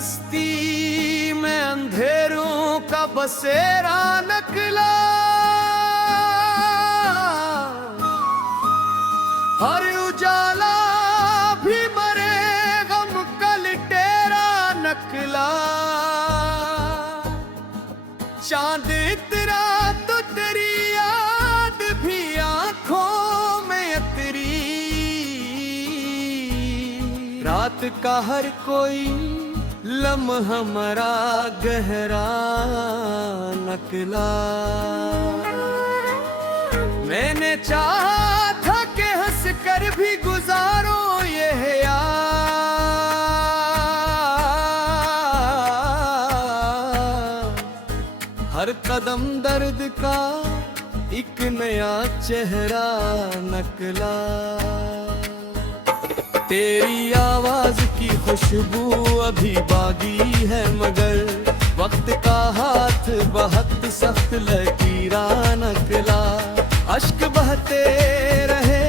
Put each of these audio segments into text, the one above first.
बस्ती में अंधेरों का बसेरा निकला। हर उजाला भी मरे गम का लुटेरा निकला। चांद इतरा तो तेरी याद भी आंखों में उतरी। रात का हर कोई लम्हा मरा गहरा निकला। मैंने चाहा था कि हंस कर भी गुजारो ये यार। हर कदम दर्द का एक नया चेहरा निकला। तेरी आवाज की खुशबू अभी बागी है, मगर वक्त का हाथ बहुत सख्त लकीरा निकला। अश्क बहते रहे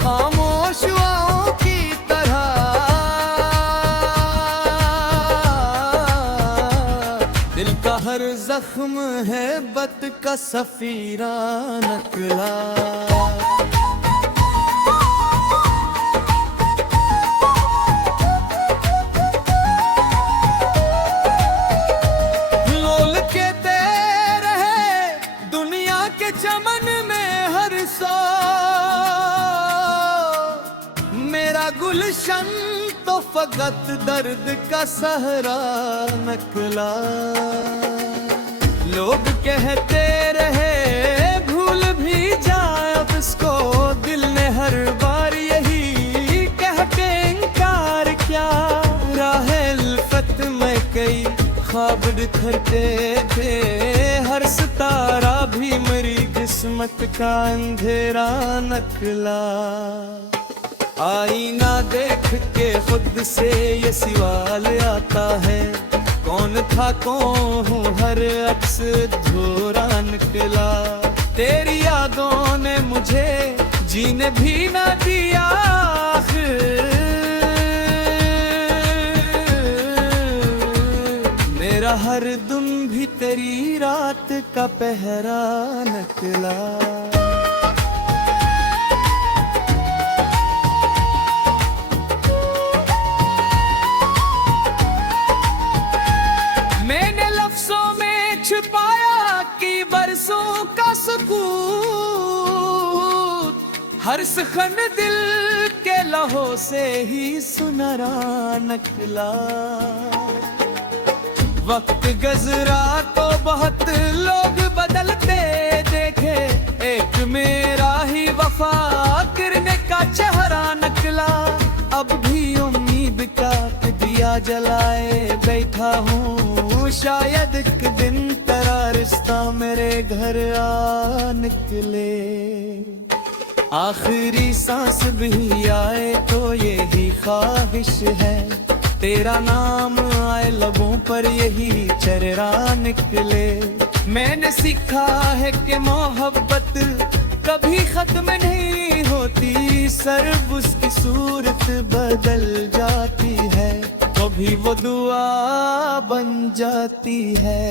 खामोश हवाओं की तरह। दिल का हर जख्म है बत का सफीरा निकला। चमन में हर सौ मेरा गुलशन तो फकत दर्द का सहरा निकला। लोग कहते रहे भूल भी जाए अब इसको, दिल ने हर बार यही कह के इनकार किया। राहे उल्फत में कई ख्वाब बिखरते थे, हर सितारा भी मेरी किस्मत का अंधेरा निकला। आईना देख के खुद से ये सवाल आता है, कौन था कौन हूँ, हर अक्स धोरा निकला। तेरी यादों ने मुझे जीने भी ना दिया। मेरा हर दिन भी तेरी रात का पहरा निकला। मैंने लफ्जों में छुपाया कि बरसों का सुकून, हर सुखन दिल के लहों से ही सुनहरा निकला। वक्त गुज़रा तो बहुत लोग बदलते देखे, एक मेरा ही वफा गिरने का चेहरा निकला। अब भी उम्मीद का दिया जलाए बैठा हूँ, शायद एक दिन तेरा रिश्ता मेरे घर आ निकले। आखिरी सांस भी आए तो यही ख्वाहिश है, तेरा नाम आए लबों पर यही चेहरा निकले। मैंने सीखा है कि मोहब्बत कभी खत्म नहीं होती, सिर्फ उसकी सूरत बदल जाती है, कभी वो दुआ बन जाती है।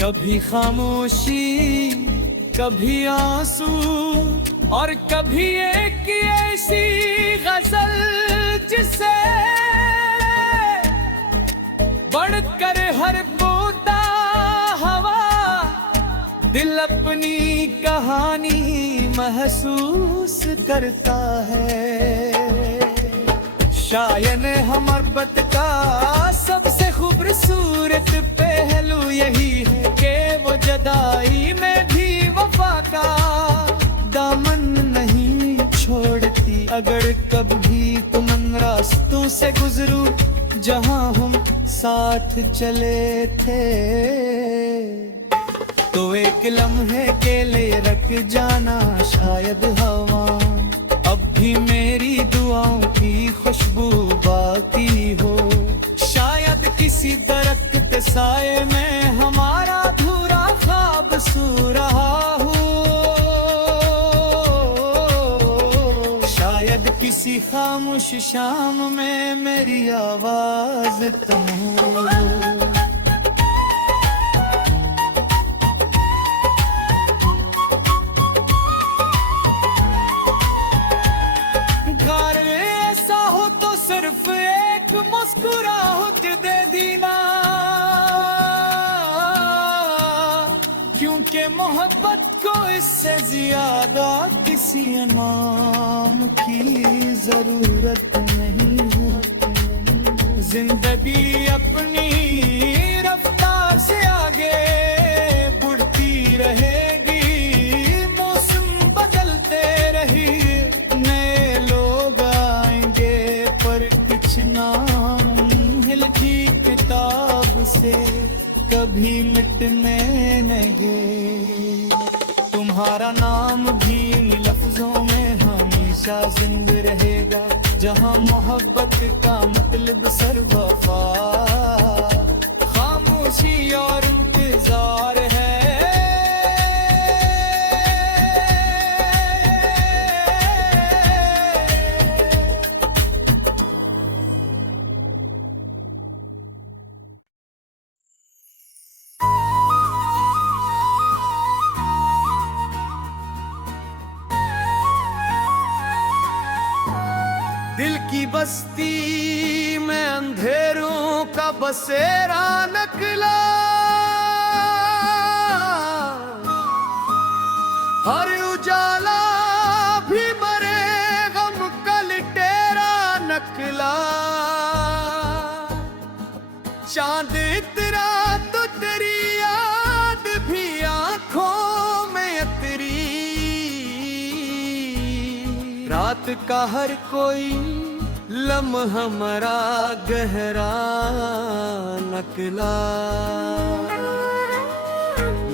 कभी खामोशी, कभी आंसू, और कभी एक ऐसी गजल जिसे बढ़कर हर बूंदा हवा दिल अपनी कहानी महसूस करता है। शायद हमरबत का सबसे खूबसूरत पहलू यही है कि वो जदाई में भी वफा का दामन नहीं छोड़ती। अगर कभी तुम रास्तों से गुजरूं जहां हम साथ चले थे, तो एक लम्हे के लिए रख जाना शायद हवा। अब भी मेरी दुआओं की खुशबू बाकी हो, शायद किसी दरख्त साए में हमारा अधूरा ख्वाब सो रहा हो। शायद किसी किसी खामोश शाम में मेरी आवाज तुम हो। घर ऐसा हो तो सिर्फ एक मुस्कुराहट दे दीना, क्योंकि मोहब्बत को इससे ज्यादा किसी इनाम की जरूरत नहीं होती। जिंदगी अपनी रफ्तार से आगे बढ़ती रहेगी, मौसम बदलते रही, नए लोग आएंगे पर कुछ नाम हिल की किताब से कभी मिटने नहीं। तुम्हारा नाम भी इन लफ्जों में हमेशा जिंदा रहेगा, जहां मोहब्बत का मतलब सरवफा, खामोशी और इंतजार है। दिल की बस्ती में अंधेरों का बसेरा निकला, हर उजाला भी मरे गम का लुटेरा निकला। चांद इतरा तो तेरी याद भी आंखों में उतरी, रात का हर कोई लम्हा हमारा गहरा नकला।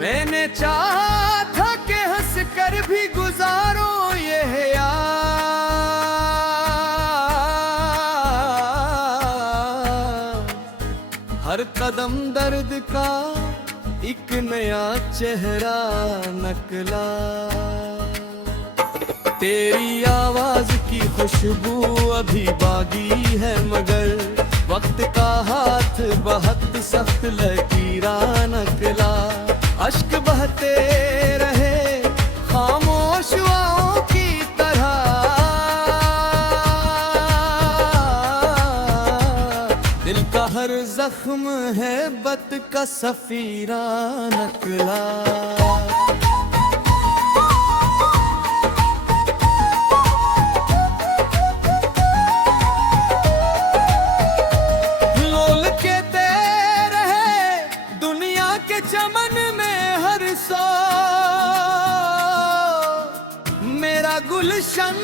मैंने चाहा था कि हंस कर भी गुजारो ये यार, हर कदम दर्द का एक नया चेहरा नकला। तेरी आवाज की खुशबू अभी बागी है, मगर वक्त का हाथ बहुत सख्त लकीरा नकला। अश्क बहते रहे खामोश हवाओं की तरह, दिल का हर जख्म है बत का सफीरा नकला। चमन में हर सौ मेरा गुलशन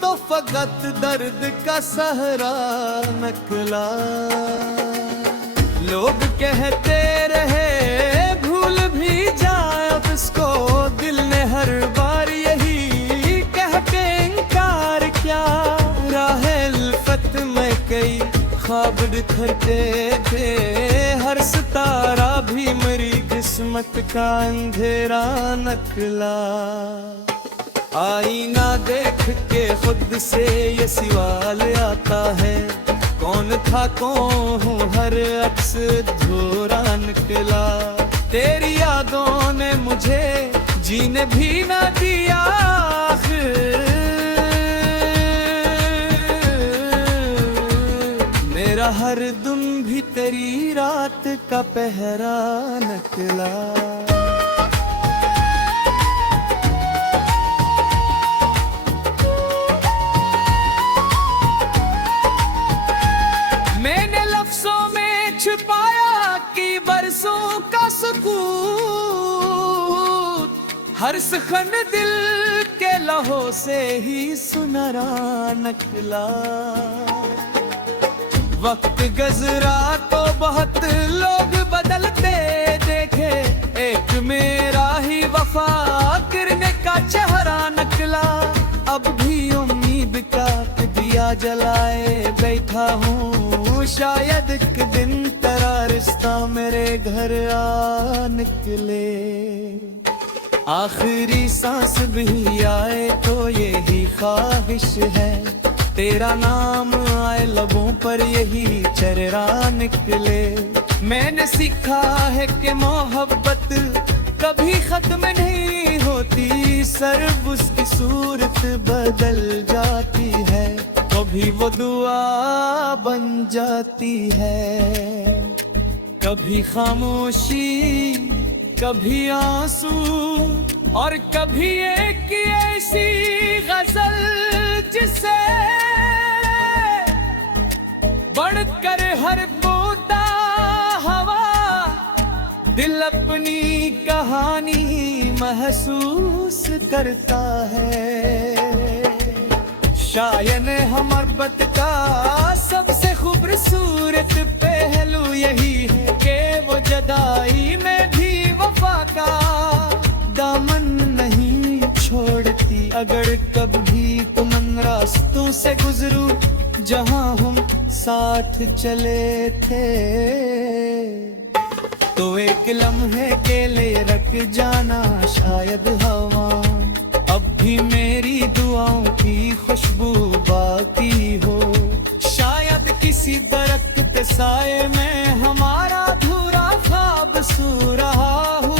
तो फकत दर्द का सहरा नकला। लोग कहते रहे भूल भी जाए अब इसको, दिल ने हर बार यही कह के इनकार किया। राहे उल्फत में कई ख्वाब बिखरते थे, हर सितारा भी मेरी किस्मत का अंधेरा नकला। आईना देख के खुद से ये सवाल आता है, कौन था कौन हूँ, हर अक्स धोरा निकला। तेरी यादों ने मुझे जीने भी ना दिया, मेरा हर दिन भी तेरी रात का पहरा नकला। मैंने लफ्जों में छुपाया कि बरसों का सुकून, हर सुखन दिल के लहों से ही सुनहरा नकला। वक्त गुज़रा तो बहुत लोग बदलते देखे, एक मेरा ही वफा गिरने का चेहरा नकला। अब भी उम्मीद का दिया जलाए बैठा हूँ, शायद एक दिन तेरा रिश्ता मेरे घर आ निकले। आखिरी सांस भी आए तो यही ख्वाहिश है तेरा नाम आए लबों पर यही चररा निकले। मैंने सीखा है कि मोहब्बत कभी खत्म नहीं होती, सिर्फ उसकी सूरत बदल जाती है, कभी वो दुआ बन जाती है। कभी खामोशी, कभी आंसू, और कभी एक ऐसी गजल जिसे बढ़कर हर बूंदा हवा दिल अपनी कहानी महसूस करता है। शायद मोहब्बत का सबसे खूबसूरत पहलू यही है कि वो जुदाई में भी वफा का दामन नहीं छोड़ती। अगर कभी तुम उन रास्तों से गुजरो जहां हम साथ चले थे, तो एक लम्हे के लिए रख जाना शायद हवा अब भी मेरी दुआओं की खुशबू बाकी हो। शायद किसी दरख्त साए में हमारा अधूरा ख्वाब सो रहा हो।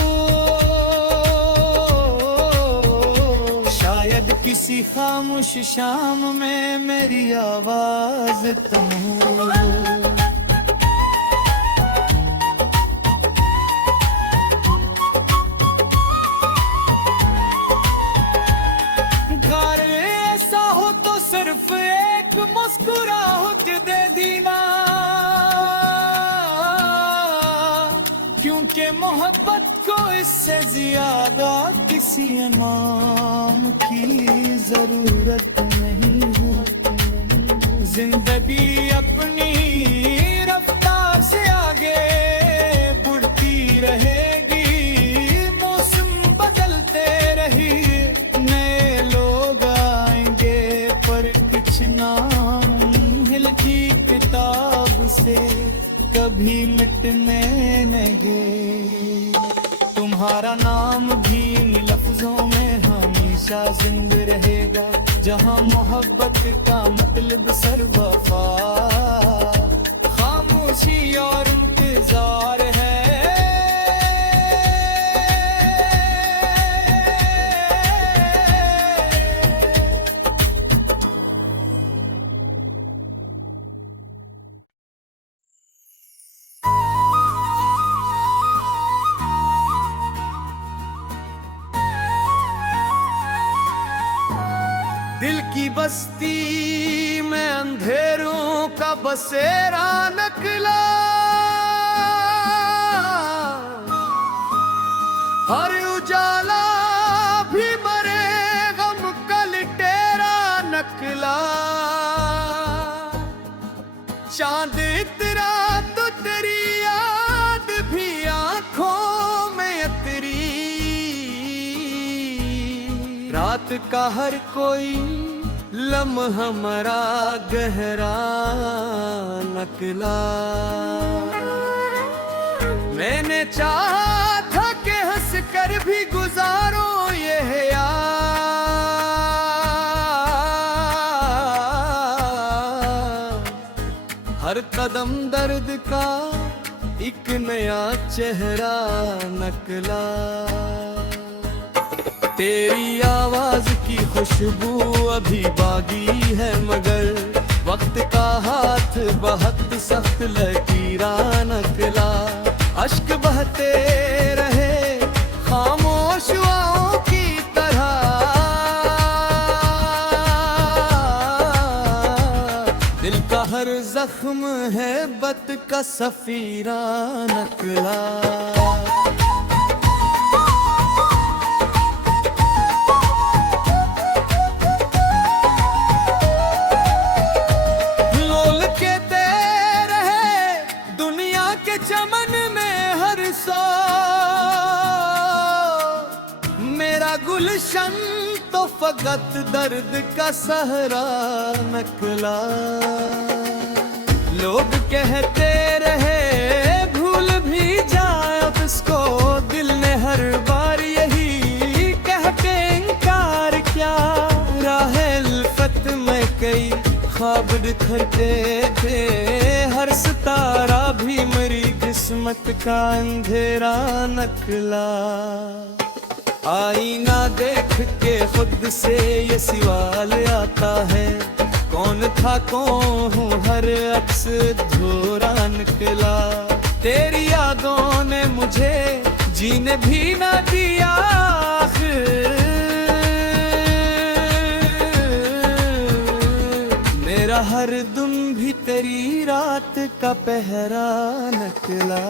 शायद किसी खामोश शाम में मेरी आवाज तुम हो। सिर्फ एक मुस्कुराहट दे दीना, क्योंकि मोहब्बत को इससे ज्यादा किसी इनाम की जरूरत नहीं होती। जिंदगी अपनी रफ्तार से आगे बढ़ती रहेगी, मौसम बदलते रही, नए लोग आएंगे पर कुछ नाम हिल की किताब से कभी मिटने लगे। तुम्हारा नाम भी इन लफ्जों में हमेशा जिंदा रहेगा, जहां मोहब्बत का मतलब सिर्फ वफा, खामोशी और इंतजार है। दिल की बस्ती में अंधेरों का बसेरा निकला, हर उजाला भी मरे गम का लुटेरा निकला। चांद इतरा तो तेरी याद भी आंखों में उतरी, रात का हर कोई लम्हा हमारा गहरा निकला। मैंने चाहा था कि हंस कर भी गुजारो ये यार, हर कदम दर्द का एक नया चेहरा निकला। तेरी आवाज की खुशबू अभी बागी है, मगर वक्त का हाथ बहुत सख्त लकीरा निकला। अश्क बहते रहे खामोश हवाओं की तरह, दिल का हर जख्म है बत का सफीरा निकला। चमन में हर सौ मेरा गुलशन तो फकत दर्द का सहरा निकला। लोग कहते रहे भूल भी जाए अब इसको, दिल ने हर बार यही कह के इनकार किया। राह उल्फत में कई बिखरते थे हर सितारा भी मेरी किस्मत का अंधेरा निकला। आईना देख के खुद से ये सवाल आता है, कौन था कौन हूँ, हर अक्स धोरा निकला। तेरी यादों ने मुझे जीने भी ना दिया, मेरा हर दिन भी तेरी रात का पहरा निकला।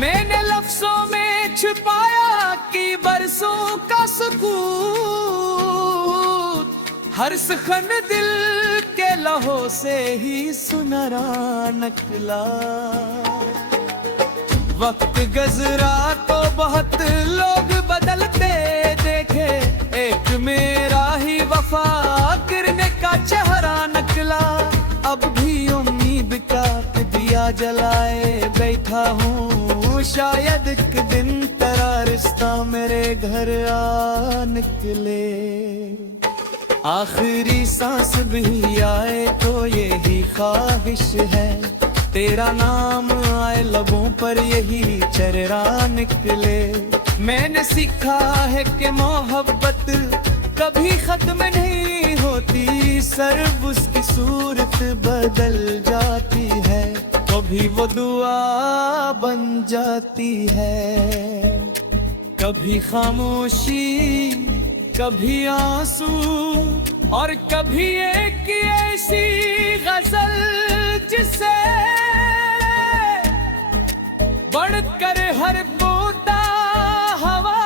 मैंने लफ्जों में छुपाया कि बरसों का सुकून, हर सुखन दिल के लहों से ही सुनहरा निकला। वक्त गुज़रा तो बहुत लोग बदलते देखे, एक मेरा ही वफा गिरने का चेहरा निकला। अब भी उम्मीद का दिया जलाए बैठा हूँ, शायद एक दिन तेरा रिश्ता मेरे घर आ निकले। आखिरी सांस भी आए तो यही ख्वाहिश है, तेरा नाम आए लबों पर यही चेहरा निकले। मैंने सीखा है कि मोहब्बत कभी खत्म नहीं होती, सिर्फ उसकी सूरत बदल जाती है, कभी वो दुआ बन जाती है। कभी खामोशी, कभी आंसू और कभी एक ऐसी गजल जिसे बढ़कर हर बूंदा हवा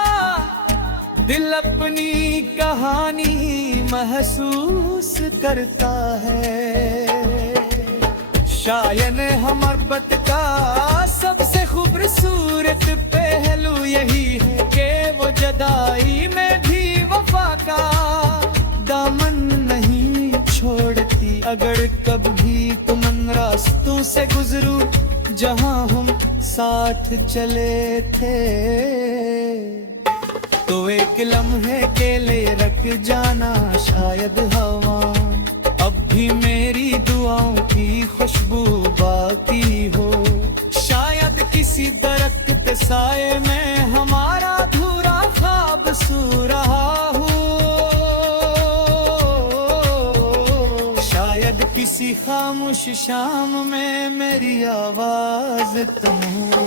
दिल अपनी कहानी महसूस करता है। शायद मोहब्बत का सबसे खूबसूरत पहलू यही है कि वो जुदाई में भी वफा का दामन नहीं छोड़ती। अगर कभी तुम रास्तों से गुजरूं जहां हम साथ चले थे, तो एक लम्हे के लिए रख जाना शायद हवा, अब भी मेरी दुआओं की खुशबू बाकी हो। शायद किसी दरख्त साए में हमारा अधूरा ख्वाब सो रहा हो, शायद किसी खामोश शाम में मेरी आवाज तुम हो।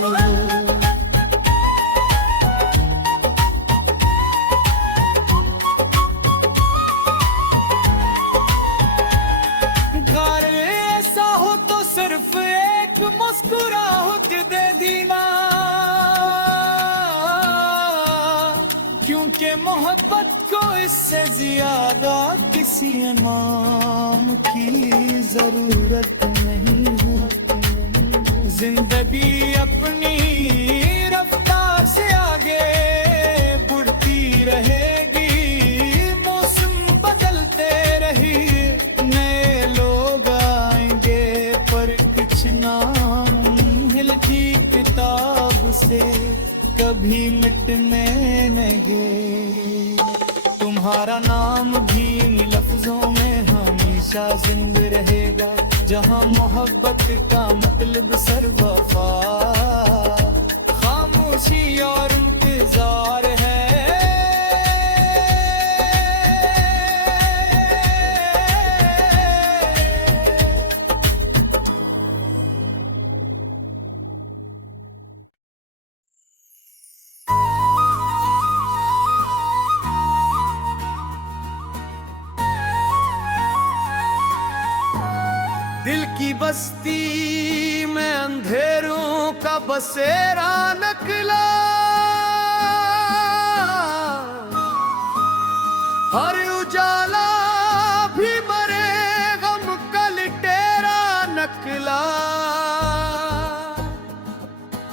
सिर्फ एक मुस्कुराहट दे दीना, क्योंकि मोहब्बत को इससे ज्यादा किसी इनाम की जरूरत नहीं होती। जिंदगी अपनी रफ्तार से आगे बढ़ती रहेगी, मौसम बदलते रही, नए लोग आएंगे पर कुछ नाम हिलती किताब से कभी मिटने लगे। तुम्हारा नाम भी इन लफ्जों में हमेशा जिंदा रहेगा, जहां मोहब्बत का मतलब सिर्फ वफा, खामोशी और इंतजार है। दिल की बस्ती में अंधेरों का बसेरा निकला, हर उजाला भी मरे गम का लिटेरा निकला।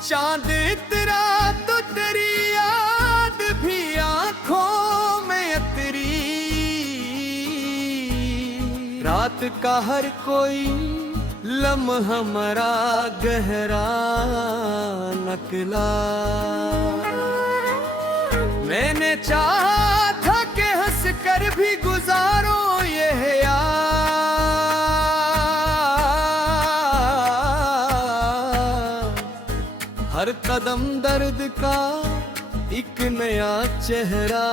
चांद इतरा तो तेरी याद भी आंखों में उतरी, रात का हर कोई लम्हा मरा गहरा नकला। मैंने चाहा था कि हंस कर भी गुजारो ये यार, हर कदम दर्द का एक नया चेहरा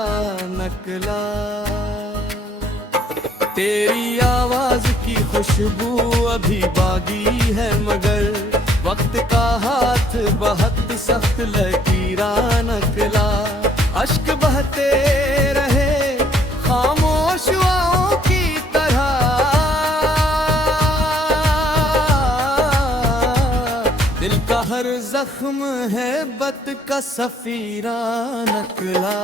नकला। तेरी आवाज की खुशबू अभी बागी है, मगर वक्त का हाथ बहुत सख्त लकीरा नकला। अश्क बहते रहे खामोश हवाओं की तरह, दिल का हर जख्म है बत का सफीरा नकला।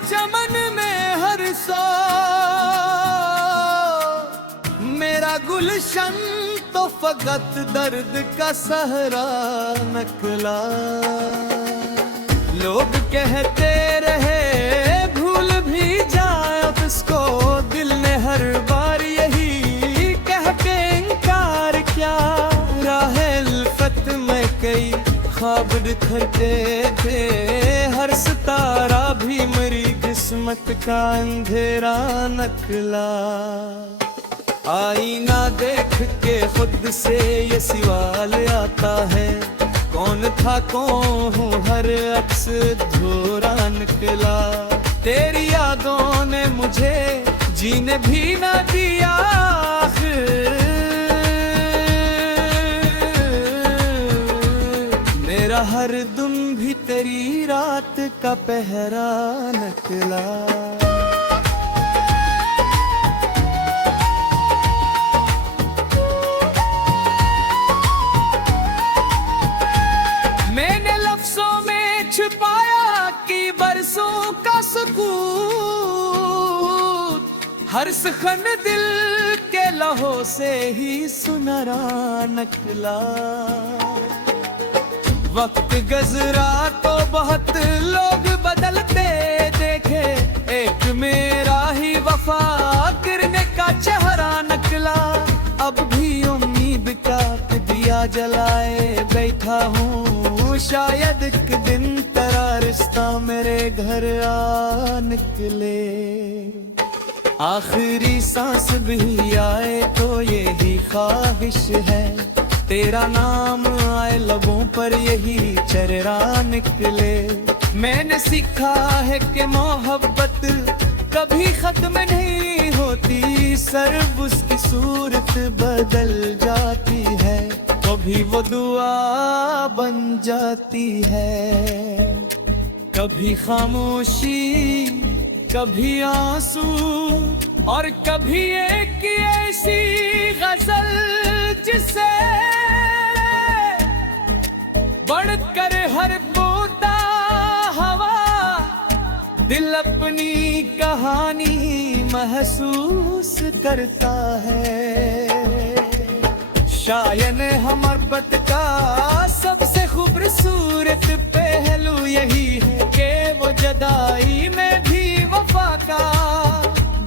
चमन में हर सौ मेरा गुलशन तो फकत दर्द का सहरा नकला। लोग कहते रहे भूल भी जाए अब इसको, दिल ने हर बार यही कह के इनकार किया। राहे उल्फत में कई ख्वाब बिखरते थे, हर सितारा भी मेरी किस्मत का अंधेरा नकला। आईना देख के खुद से ये सवाल आता है, कौन था कौन हूँ हर अक्स धोरा निकला। तेरी यादों ने मुझे जीने भी ना दिया, मेरा हर दिन भी तेरी रात का पहरा नकला। मैंने लफ्जों में छुपाया कि बरसों का सुकून, हर सुखन दिल के लहों से ही सुनहरा नकला। वक्त गुज़रा तो बहुत लोग बदलते देखे, एक मेरा ही वफा गिरने का चेहरा नकला। अब भी उम्मीद का दिया जलाए बैठा हूँ, शायद एक दिन तेरा रिश्ता मेरे घर आ निकले। आखिरी सांस भी आए तो यही ख्वाहिश है, तेरा नाम आए लबों पर यही चेहरा निकले। मैंने सीखा है कि मोहब्बत कभी खत्म नहीं होती, सिर्फ उसकी सूरत बदल जाती है, कभी वो दुआ बन जाती है। कभी खामोशी, कभी आंसू, और कभी एक ऐसी गजल जिसे बढ़कर हर बूंदा हवा दिल अपनी कहानी महसूस करता है। शायद मोहब्बत का सबसे खूबसूरत पहलू यही है कि वो जुदाई में भी वफा का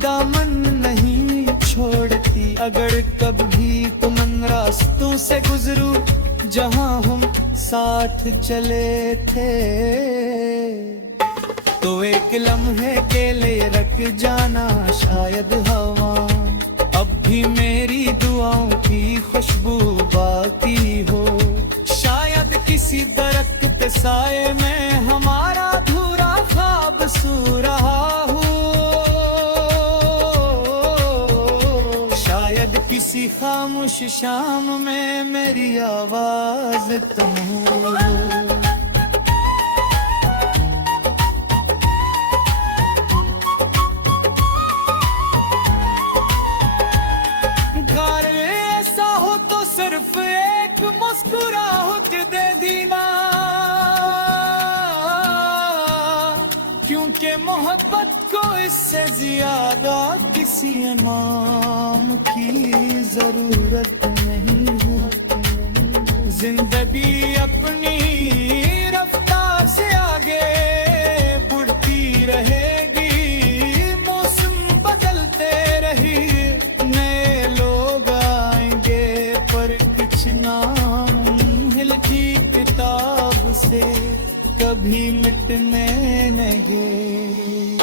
दामन नहीं छोड़ती। अगर कभी तुम रास्तों से गुजरूं जहां हम साथ चले थे, तो एक लम्हे के लिए रख जाना शायद हवा, अब भी मेरी दुआओं की खुशबू बाकी हो। शायद किसी दरख्त साए में हमारा अधूरा ख्वाब सो रहा हो, शायद किसी खामोश शाम में मेरी आवाज तुम हो। सिर्फ एक मुस्कुराहट दे दीना, क्योंकि मोहब्बत को इससे ज्यादा किसी इनाम की जरूरत नहीं होती। जिंदगी अपनी रफ्तार से आगे बढ़ती रहेगी, मौसम बदलते रही, नए लोग आएंगे पर कुछ नाम हिल की किताब से कभी मिटने नहीं।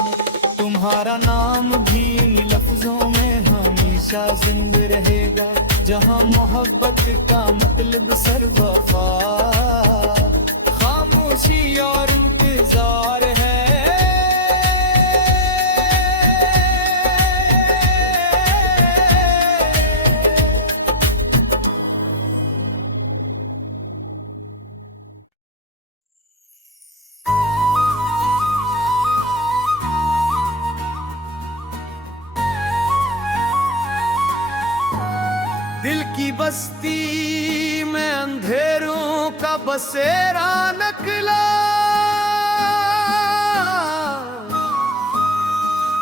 तुम्हारा नाम भी लफ्जों में हमेशा जिंदा रहेगा, जहाँ मोहब्बत का मतलब सरवफा, खामोशी और इंतजार है। दिल की बस्ती में अंधेरों का बसेरा निकला,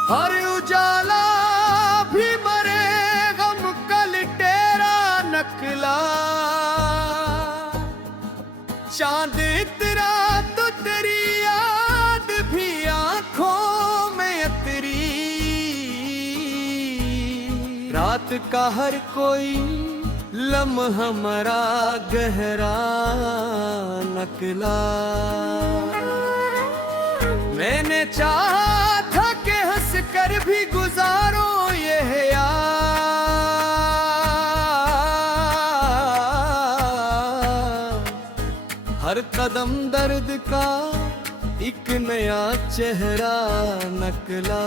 हर उजाला भी मरे गम का लुटेरा निकला। चांद इतरा तो तेरी याद भी आंखों में उतरी, रात का हर कोई लम्हा हमारा गहरा नकला। मैंने चाहा था कि हंस कर भी गुजारो ये यार, हर कदम दर्द का एक नया चेहरा नकला।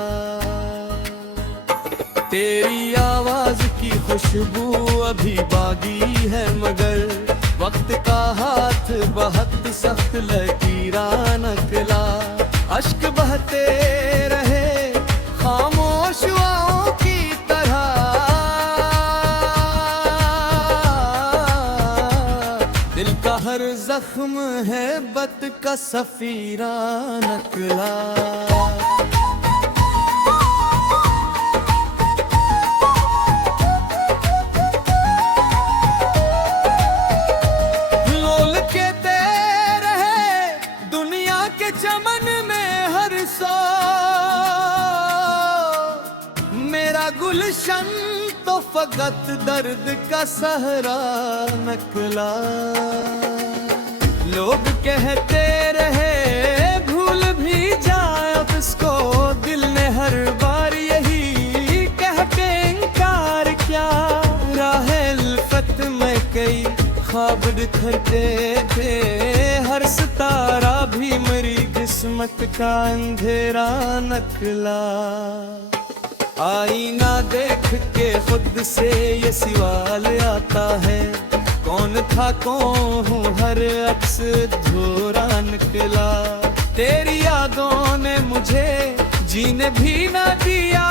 तेरी आवाज की खुशबू अभी बागी है, मगर वक्त का हाथ बहुत सख्त लकीरा नकला। अश्क बहते रहे खामोश हवाओं की तरह, दिल का हर जख्म है बत का सफीरा नकला। चमन में हर सौ मेरा गुलशन तो फकत दर्द का सहरा नकला। लोग कहते रहे भूल भी जाए अब इसको, दिल ने हर बार यही कह के इनकार किया। राहे उल्फत में कई ख्वाब बिखरते थे, हर सितारा भी मेरी किस्मत का अंधेरा नकला। आईना देख के खुद से ये सवाल आता है, कौन था कौन हूँ, हर अक्स धोरा निकला। तेरी यादों ने मुझे जीने भी ना दिया,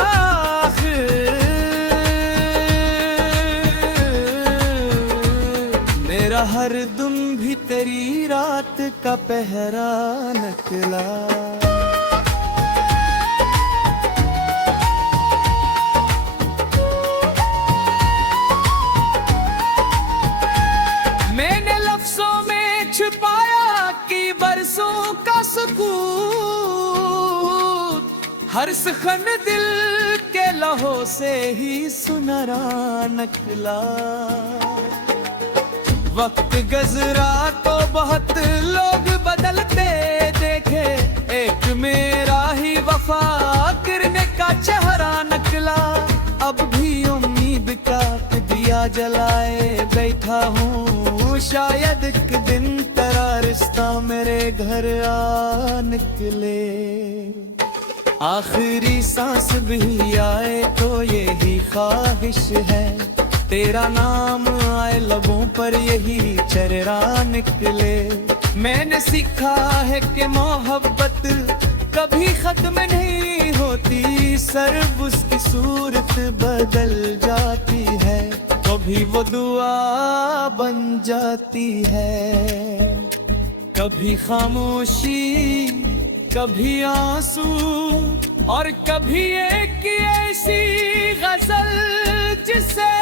मेरा हर दिन भी तेरी रात का पहरा नकला। मैंने लफ्जों में छुपाया कि बरसों का सुकून, हर सुखन दिल के लहों से ही सुनहरा नकला। वक्त गुज़रा तो बहुत लोग बदलते देखे, एक मेरा ही वफा गिरने का चेहरा नकला। अब भी उम्मीद का दिया जलाए बैठा हूँ, शायद एक दिन तेरा रिश्ता मेरे घर आ निकले। आखिरी सांस भी आए तो यही ख्वाहिश है, तेरा नाम आए लबों पर यही चेहरा निकले। मैंने सीखा है कि मोहब्बत कभी खत्म नहीं होती, सिर्फ उसकी सूरत बदल जाती है, कभी वो दुआ बन जाती है। कभी खामोशी, कभी आंसू और कभी एक ऐसी गजल जिसे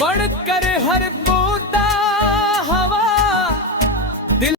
बढ़कर हर दिल